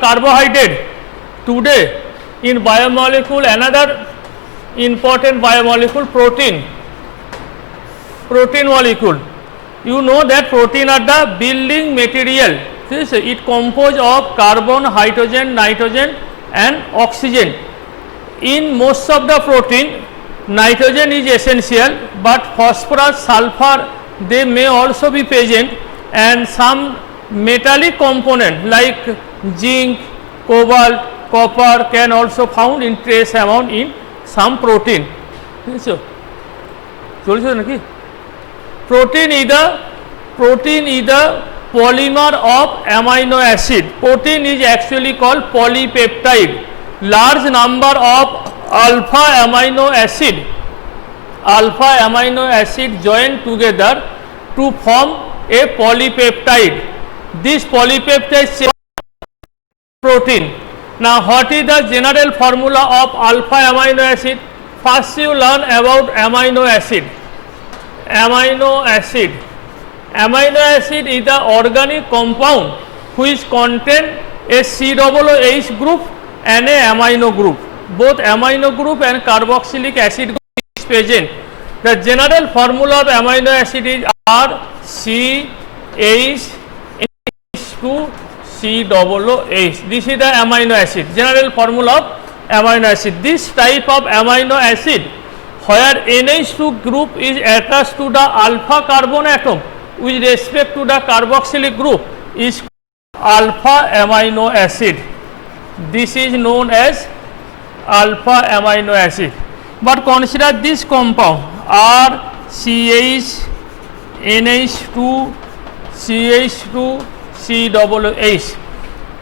carbohydrate. Today in biomolecule, another important biomolecule, protein molecule. You know that protein are the building material. It composed of carbon, hydrogen, nitrogen and oxygen. In most of the protein, nitrogen is essential, but phosphorus, sulfur, they may also be present, and some metallic component like zinc, cobalt, copper can also found in trace amount in some protein. Protein is the polymer of amino acid. Protein is actually called polypeptide. Large number of alpha amino acid join together to form a polypeptide. This polypeptide is protein. Now, what is the general formula of alpha amino acid? First you learn about amino acid. Amino acid is the organic compound which contain a COOH group and a amino group. Both amino group and carboxylic acid group is present. The general formula of amino acid is RCH2COOH. This is the amino acid, general formula of amino acid. This type of amino acid where NH2 group is attached to the alpha carbon atom with respect to the carboxylic group is alpha amino acid. This is known as alpha amino acid. But consider this compound RCH2NH2CH2COOH.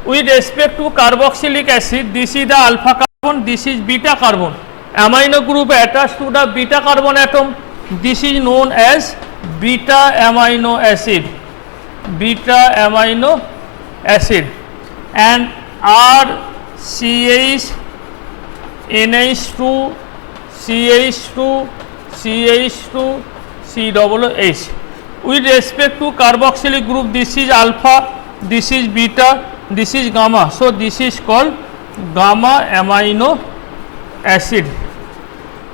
With respect to carboxylic acid, this is the alpha carbon, this is beta carbon. Amino group attached to the beta carbon atom, this is known as beta amino acid. Beta amino acid. And RCH2CH2CH2COOH. With respect to carboxylic group, this is alpha, this is beta, this is gamma. So this is called gamma amino acid.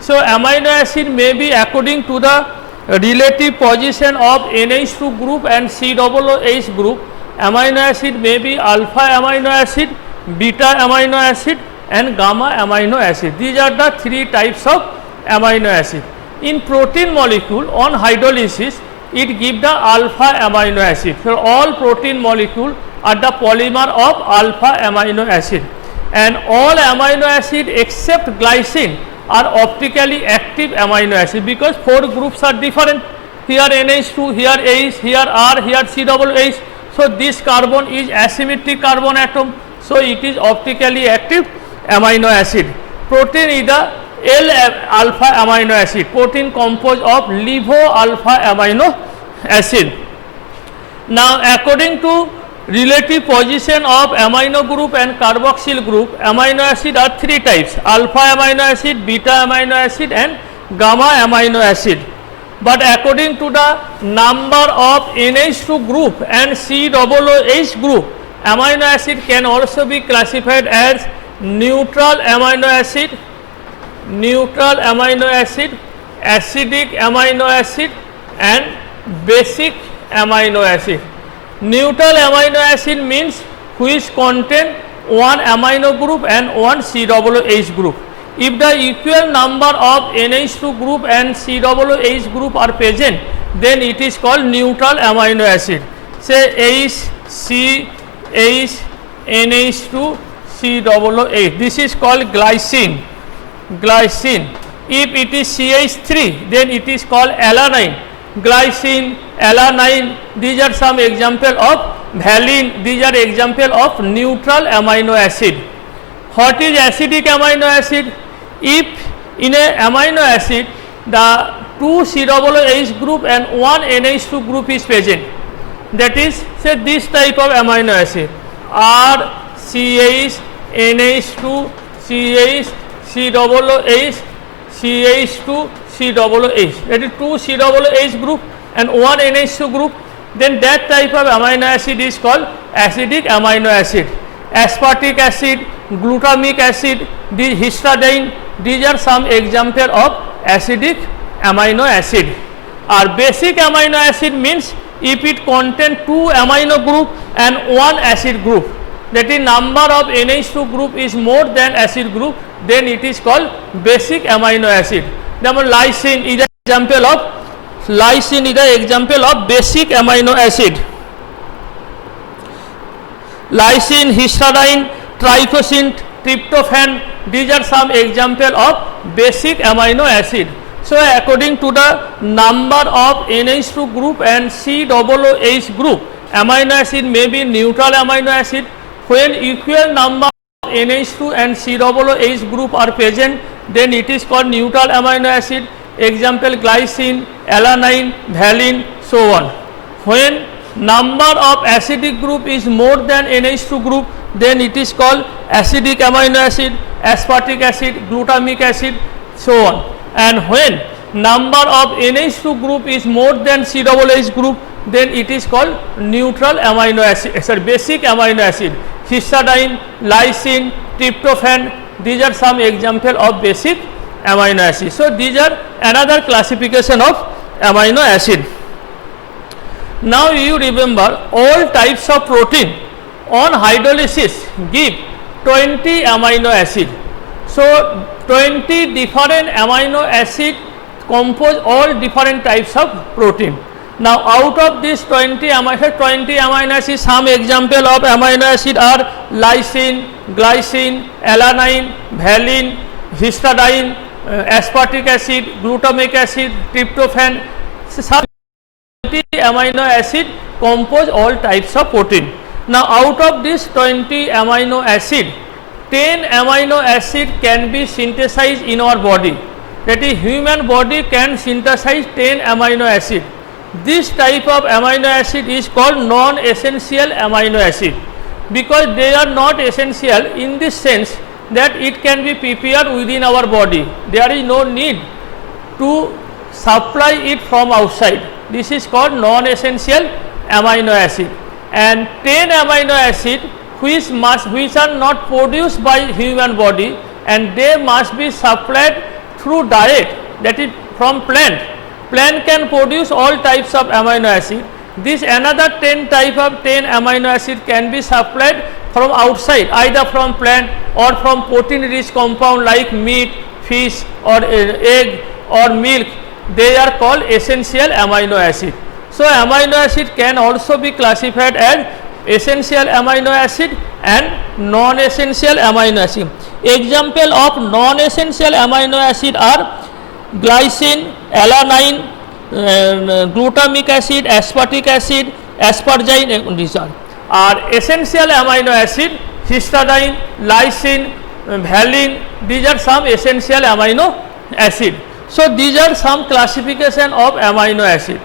So amino acid may be according to the relative position of NH2 group and COOH group. Amino acid may be alpha amino acid, beta amino acid and gamma amino acid. These are the three types of amino acid. In protein molecule, on hydrolysis, it gives the alpha amino acid. So all protein molecule are the polymer of alpha amino acid, and all amino acid except glycine are optically active amino acid, because four groups are different. Here NH2, here H, here R, here COOH. So this carbon is asymmetric carbon atom, so it is optically active amino acid. Protein is the L alpha amino acid. Protein composed of levo alpha amino acid. Now, according to relative position of amino group and carboxyl group, amino acid are three types: alpha amino acid, beta amino acid and gamma amino acid. But according to the number of NH2 group and COOH group, amino acid can also be classified as neutral amino acid, acidic amino acid and basic amino acid. Neutral amino acid means which contain one amino group and one COOH group. If the equal number of NH2 group and COOH group are present, then it is called neutral amino acid. Say H, C, H, NH2, COOH. This is called glycine. If it is CH3, then it is called alanine. Glycine, alanine, these are some example of valine. These are example of neutral amino acid. What is acidic amino acid? If in a amino acid the two COOH group and one NH2 group is present, that is, say this type of amino acid RCH, NH2, CH, COOH, CH2, COOH, that is two COOH group and one NH2 group, then that type of amino acid is called acidic amino acid. aspartic acid, glutamic acid, these histidine, these are some example of acidic amino acid. Or basic amino acid means if it contain 2 amino group and 1 acid group, that is number of NH2 group is more than acid group, then it is called basic amino acid. Therefore, lysine is an example of basic amino acid. Lysine, histidine, trypsin, tryptophan, these are some example of basic amino acid. So, according to the number of NH2 group and COOH group, amino acid may be neutral amino acid. When equal number of NH2 and COOH group are present, then it is called neutral amino acid. Example, glycine, alanine, valine, so on. When number of acidic group is more than NH2 group, then it is called acidic amino acid, aspartic acid, glutamic acid, so on. And when number of NH2 group is more than COOH group, then it is called neutral amino acid, basic amino acid. Histidine, lysine, tryptophan, these are some example of basic amino acid. So, these are another classification of amino acid. Now, you remember all types of protein on hydrolysis give 20 amino acid. So, 20 different amino acid compose all different types of protein. Now, out of this 20 amino acid, some example of amino acid are lysine, glycine, alanine, valine, histidine, aspartic acid, glutamic acid, tryptophan. Some 20 amino acid compose all types of protein. Now, out of this 20 amino acid, 10 amino acid can be synthesized in our body. That is, human body can synthesize 10 amino acid. This type of amino acid is called non-essential amino acid, because they are not essential in this sense that it can be prepared within our body. There is no need to supply it from outside. This is called non-essential amino acid. And 10 amino acid which are not produced by human body, and they must be supplied through diet, that is from plant. Plant can produce all types of amino acid. This another 10 type of 10 amino acid can be supplied from outside, either from plant or from protein rich compound like meat, fish or egg or milk. They are called essential amino acid. So, amino acid can also be classified as essential amino acid and non-essential amino acid. Example of non-essential amino acid are glycine, alanine, glutamic acid, aspartic acid, asparagine, these are essential amino acid, histidine, lysine, valine, these are some essential amino acid. So, these are some classification of amino acid.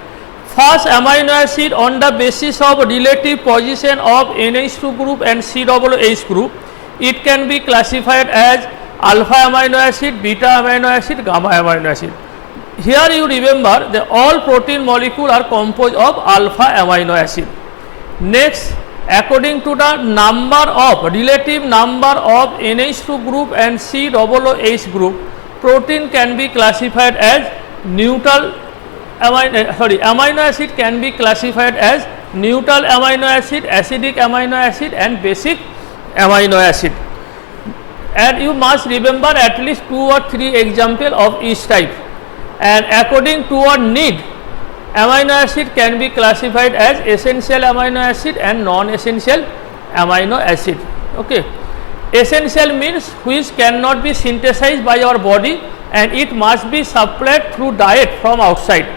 First, amino acid on the basis of relative position of NH2 group and COOH group, it can be classified as alpha amino acid, beta amino acid, gamma amino acid. Here you remember that all protein molecules are composed of alpha amino acid. Next, according to the relative number of NH2 group and COOH group, protein can be classified as amino acid can be classified as neutral amino acid, acidic amino acid and basic amino acid. And you must remember at least 2 or 3 examples of each type. And according to our need, amino acid can be classified as essential amino acid and non-essential amino acid. Okay. Essential means which cannot be synthesized by our body and it must be supplied through diet from outside.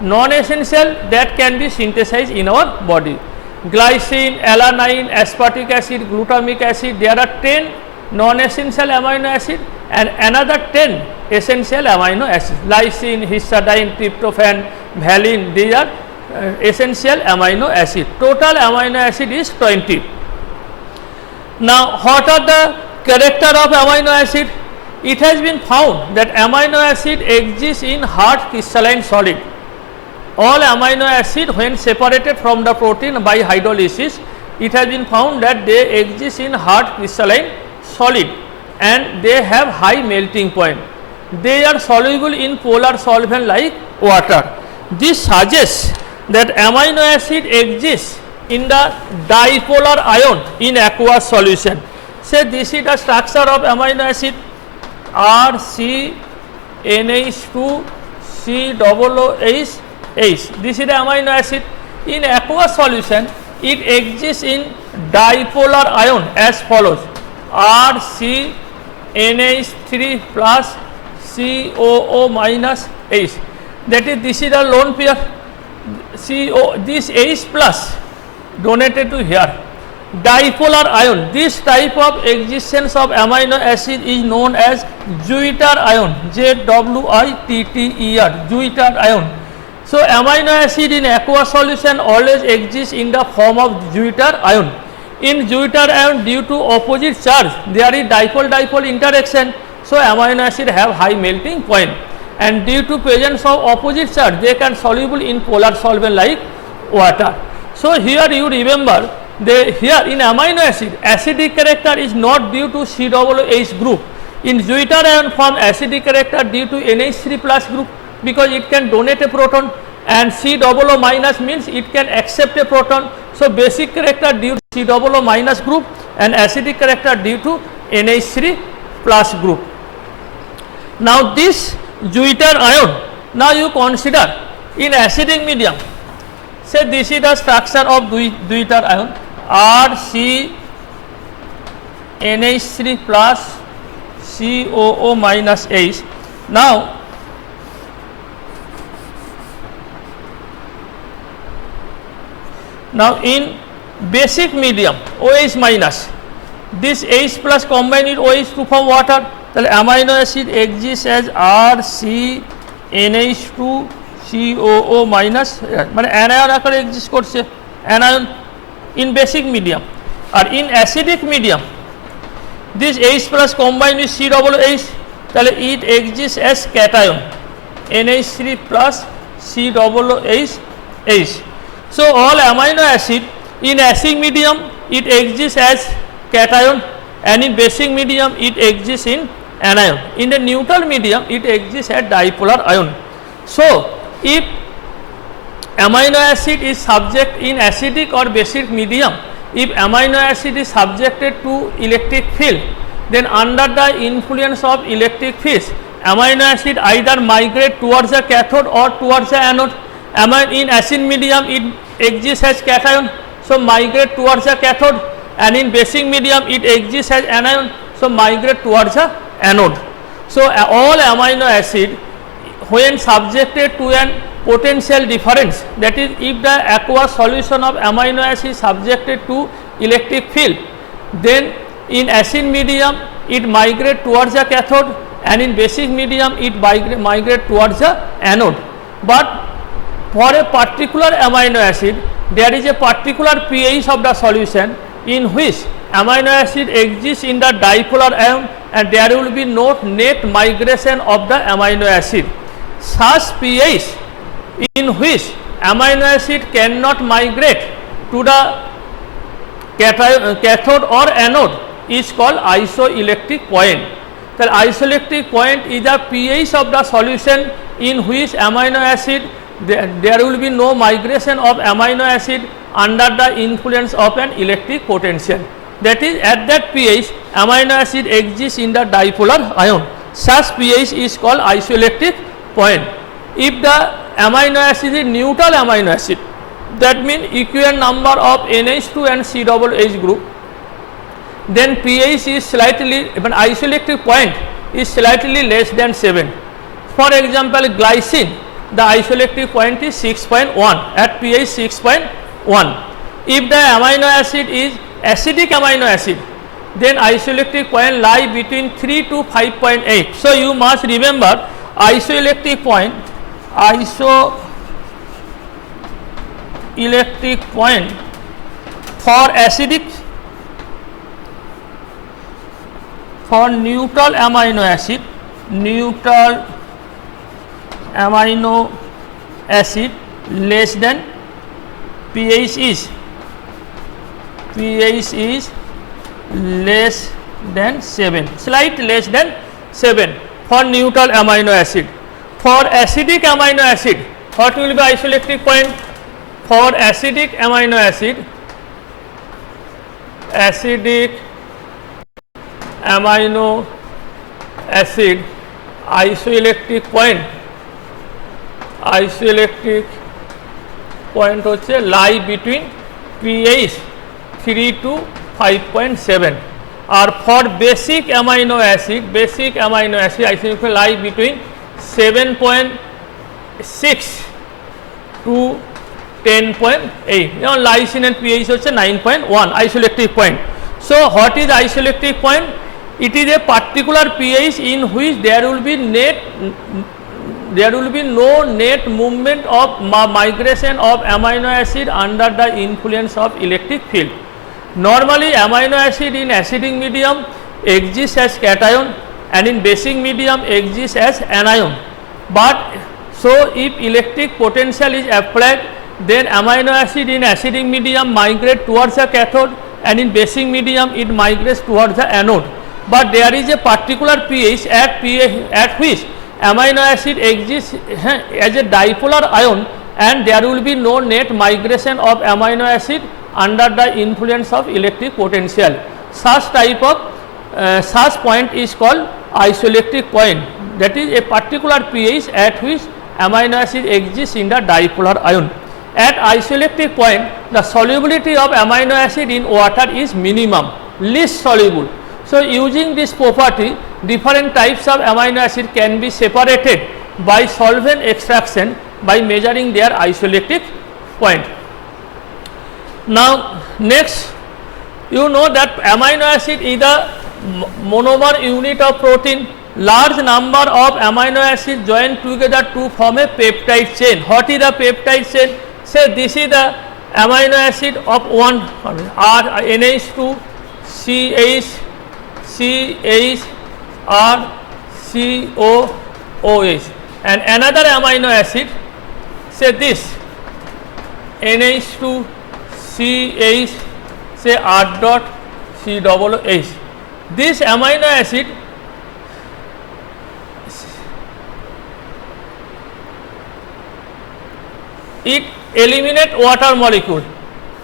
Non-essential, that can be synthesized in our body. Glycine, alanine, aspartic acid, glutamic acid, there are 10 non-essential amino acid and another 10 essential amino acids. Lysine, histidine, tryptophan, valine, these are essential amino acid. Total amino acid is 20. Now, what are the character of amino acid? It has been found that amino acid exists in hard crystalline solid. All amino acid when separated from the protein by hydrolysis, it has been found that they exist in hard crystalline solid and they have high melting point. They are soluble in polar solvent like water. This suggests that amino acid exists in the dipolar ion in aqueous solution. Say this is the structure of amino acid RCNH2 COOH. This is the amino acid. In aqueous solution, it exists in dipolar ion as follows: RCNH3 plus COO minus H. That is, this is a lone pair. This H plus donated to here. Dipolar ion. This type of existence of amino acid is known as Zwitter ion. ZWITTER. Zwitter ion. So amino acid in aqueous solution always exists in the form of Zwitter ion. In Zwitter ion, due to opposite charge, there is dipole-dipole interaction. So amino acid have high melting point, and due to presence of opposite charge, they can soluble in polar solvent like water. So here you remember, here in amino acid, acidic character is not due to COOH group. In Zwitter ion form, acidic character due to NH3 plus group, because it can donate a proton, and COO minus means it can accept a proton. So basic character due to COO minus group and acidic character due to NH3 plus group. Now this Zwitter ion, now you consider in acidic medium, say this is the structure of Zwitter ion, RCNH3 plus COO minus H. Now in basic medium, OH minus, this H plus combined with OH to form water. The amino acid exists as RCNH2 COO minus, মানে anion আকারে exist করছে, anion in basic medium. R in acidic medium, this H plus combined with COOH, তাহলে it exists as cation, NH3 plus COOH. So all amino acid in acidic medium it exists as cation, and in basic medium it exists in anion. In the neutral medium it exists as dipolar ion. So if amino acid is subject in acidic or basic medium, if amino acid is subjected to electric field, then under the influence of electric fields, amino acid either migrate towards the cathode or towards the anode. In acid medium it exists as cation, so migrate towards the cathode, and in basic medium it exists as anion, so migrate towards the anode. So all amino acid when subjected to an potential difference, that is if the aqueous solution of amino acid is subjected to electric field, then in acid medium it migrate towards the cathode, and in basic medium it migrate towards the anode. But for a particular amino acid, there is a particular pH of the solution in which amino acid exists in the dipolar ion, and there will be no net migration of the amino acid. Such pH in which amino acid cannot migrate to the cathode or anode is called isoelectric point. The isoelectric point is the pH of the solution in which amino acid there will be no migration of amino acid under the influence of an electric potential. That is, at that pH amino acid exists in the dipolar ion. Such pH is called isoelectric point. If the amino acid is neutral amino acid, that means equivalent number of NH2 and COOH group, then pH is slightly, isoelectric point is slightly less than 7. For example, glycine, the isoelectric point is 6.1 at pH 6.1. If the amino acid is acidic amino acid, then isoelectric point lie between 3 to 5.8. So you must remember isoelectric point for acidic, for neutral amino acid less than pH is pH is less than 7, slight less than 7 for neutral amino acid. For acidic amino acid, what will be isoelectric point? For acidic amino acid, acidic amino acid isoelectric point হচ্ছে lie between pH 3 to 5.7. R for basic amino acid isoelectric lie between 7.6 to 10.8. যেমন লাইসিনের pH হচ্ছে 9.1 isoelectric point. So what is isoelectric point? It is a particular pH in which there will be no net movement of migration of amino acid under the influence of electric field. Normally amino acid in acidic medium exists as cation and in basic medium exists as anion. But so if electric potential is applied, then amino acid in acidic medium migrate towards the cathode and in basic medium it migrates towards the anode. But there is a particular pH at which amino acid exists as a dipolar ion and there will be no net migration of amino acid under the influence of electric potential. Such point is called isoelectric point. That is a particular pH at which amino acid exists in the dipolar ion. At isoelectric point, the solubility of amino acid in water is minimum, least soluble. So using this property, different types of amino acid can be separated by solvent extraction by measuring their isoelectric point. Now next, you know that amino acid is the monomer unit of protein. Large number of amino acids join together to form a peptide chain. What is the peptide chain? Say this is the amino acid of one NH2 CH R COOH and another amino acid, say this NH2 CH say R dot COOH. This amino acid it eliminate water molecule.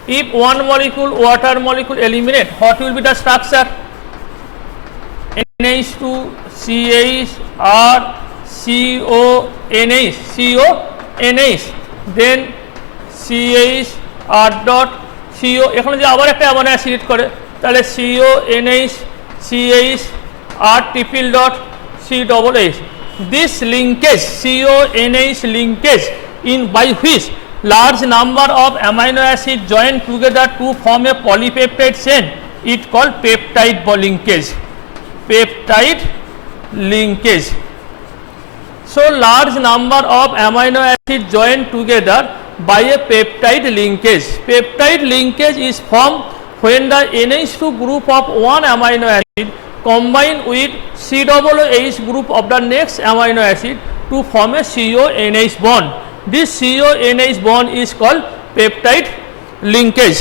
If one molecule water molecule eliminate, what will be the structure? NH2 CH R CONH then CH R dot CO এখানে যে আবার একটা amino acid করে তাহলে CONH CH R triple dot COOH. This linkage CONH linkage in by which large number of amino acids join together to form a polypeptide chain, it called peptide linkage. So large number of amino acids join together by a peptide linkage. Peptide linkage is formed when the NH2 group of one amino acid combine with COOH group of the next amino acid to form a CONH bond. This CONH bond is called peptide linkage.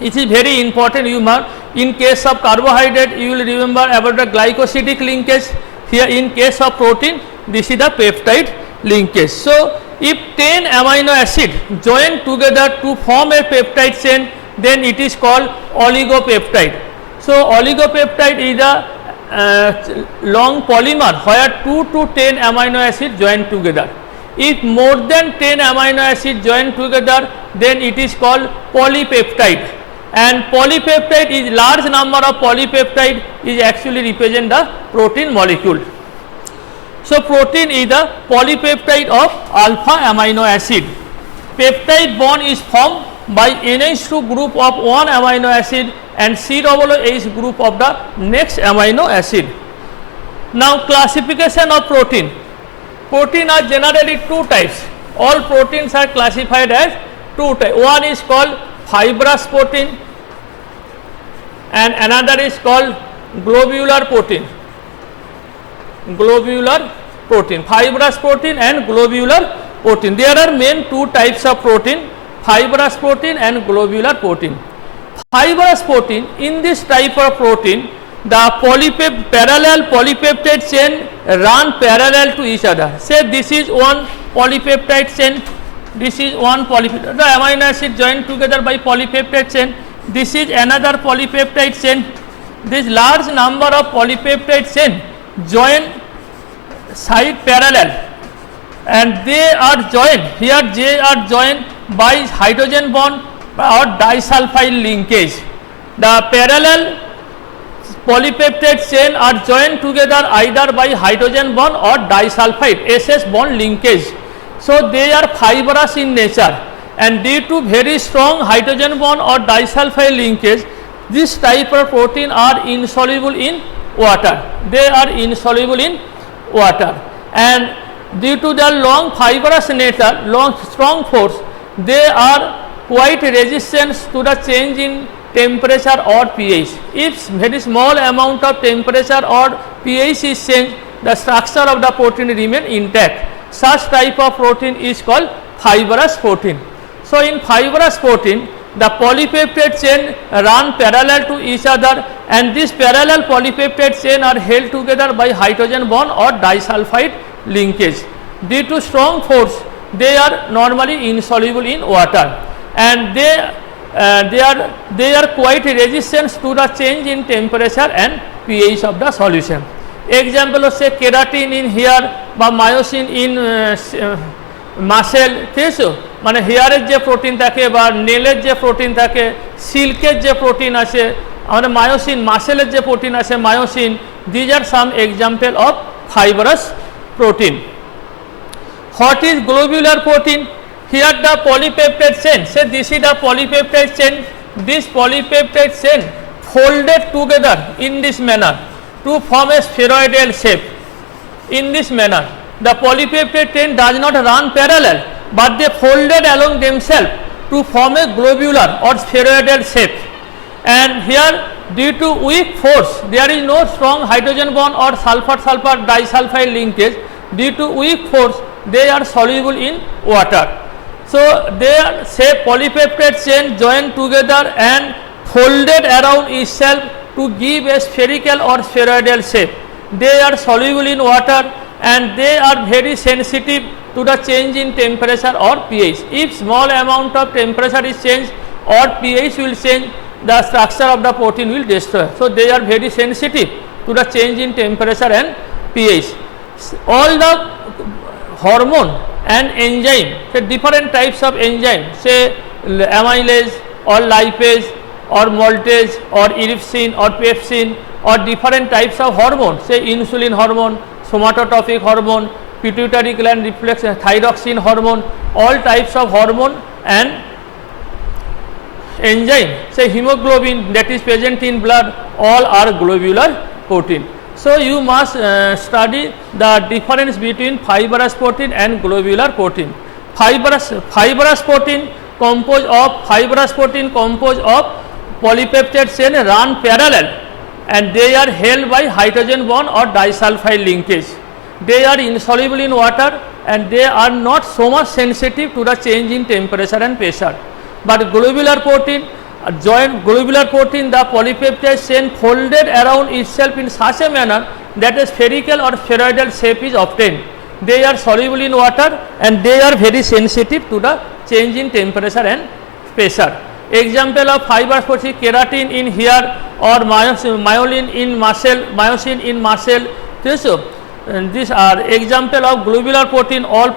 It is very important. You must, in case of carbohydrate, you will remember about the glycosidic linkage. Here, in case of protein, this is the peptide linkage. So, if 10 amino acid join together to form a peptide chain, then it is called oligopeptide. So, oligopeptide is a long polymer where 2 to 10 amino acids join together. If more than 10 amino acids join together, then it is called polypeptide. And polypeptide is large number of polypeptide is actually represent the protein molecule. So protein is the polypeptide of alpha amino acid. Peptide bond is formed by NH2 group of one amino acid and COOH group of the next amino acid. Now classification of protein. Protein are generally two types. All proteins are classified as two types. One is called fibrous protein and another is called globular protein. Fibrous protein and globular protein. There are main two types of protein, fibrous protein and globular protein. Fibrous protein, in this type of protein, the parallel polypeptide chain run parallel to each other. Say this is one polypeptide chain, this is one polypeptide, the amino acid joined together by polypeptide chain, this is another polypeptide chain. This large number of polypeptide chain join side parallel, and they are joined, here they are joined by hydrogen bond or disulfide linkage. The parallel polypeptide chain are joined together either by hydrogen bond or disulfide SS bond linkage. So they are fibrous in nature, and due to very strong hydrogen bond or disulfide linkage, this type of protein are insoluble in water. They are insoluble in water, and due to their long fibrous nature, long strong force, they are quite resistant to the change in temperature or pH. If very small amount of temperature or pH is changed, the structure of the protein remain intact. Such type of protein is called fibrous protein. So in fibrous protein, the polypeptide chain run parallel to each other, and this parallel polypeptide chain are held together by hydrogen bond or disulfide linkage. Due to strong force, they are normally insoluble in water, and they are quite resistant to the change in temperature and pH of the solution. Example of say keratin in hair বা myosin in muscle, ঠিক আছে, মানে হেয়ারের যে protein থাকে বা নেলের যে protein থাকে, সিল্কের যে প্রোটিন আছে, আমাদের মায়োসিন, মাসেলের যে প্রোটিন আছে myosin, these are some example of fibrous protein. What is globular protein? Here the polypeptide chain, say this is the polypeptide chain, this polypeptide chain folded together in this manner to form a spheroidal shape. In this manner, the polypeptide chain does not run parallel, but they folded along themselves to form a globular or spheroidal shape. And here, due to weak force, there is no strong hydrogen bond or sulfur-sulfur disulfide linkage. Due to weak force, they are soluble in water. So they are say polypeptide chain joined together and folded around itself to give a spherical or spheroidal shape. They are soluble in water, and they are very sensitive to the change in temperature or pH. If small amount of temperature is changed or pH will change, the structure of the protein will destroy. So they are very sensitive to the change in temperature and pH. All the hormone and enzyme, say different types of enzyme, say amylase or lipase or maltase or ellipsin or pepsin, or different types of hormone, say insulin hormone, somatotropic hormone, pituitary gland reflex, thyroxine hormone, all types of hormone and enzyme, say hemoglobin that is present in blood, all are globular protein. So you must study the difference between fibrous protein and globular protein. Fibrous protein composed of polypeptide chain run parallel, and they are held by hydrogen bond or disulfide linkage. They are insoluble in water, and they are not so much sensitive to the change in temperature and pressure. But globular protein, the polypeptide chain folded around itself in such a manner that a spherical or spheroidal shape is obtained. They are soluble in water, and they are very sensitive to the change in temperature and pressure. Example of fibrous protein, keratin in hair or myelin in muscle, myosin in muscle. So these are example of globular protein. All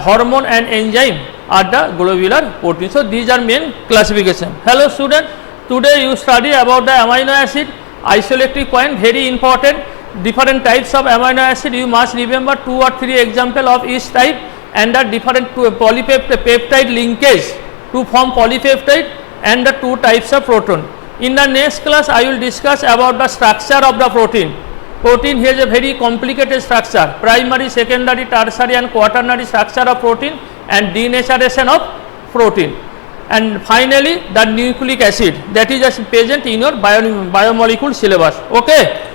hormone and enzyme are the globular protein. So these are main classification. Hello student, today you study about the amino acid. Isoelectric point very important. Different types of amino acid, you must remember 2 or 3 example of each type, and the different peptide linkage to form polypeptide, and the 2 types of protein. In the next class I will discuss about the structure of the protein. Protein has a very complicated structure, primary, secondary, tertiary and quaternary structure of protein, and denaturation of protein, and finally the nucleic acid that is present in your biomolecule syllabus. Okay.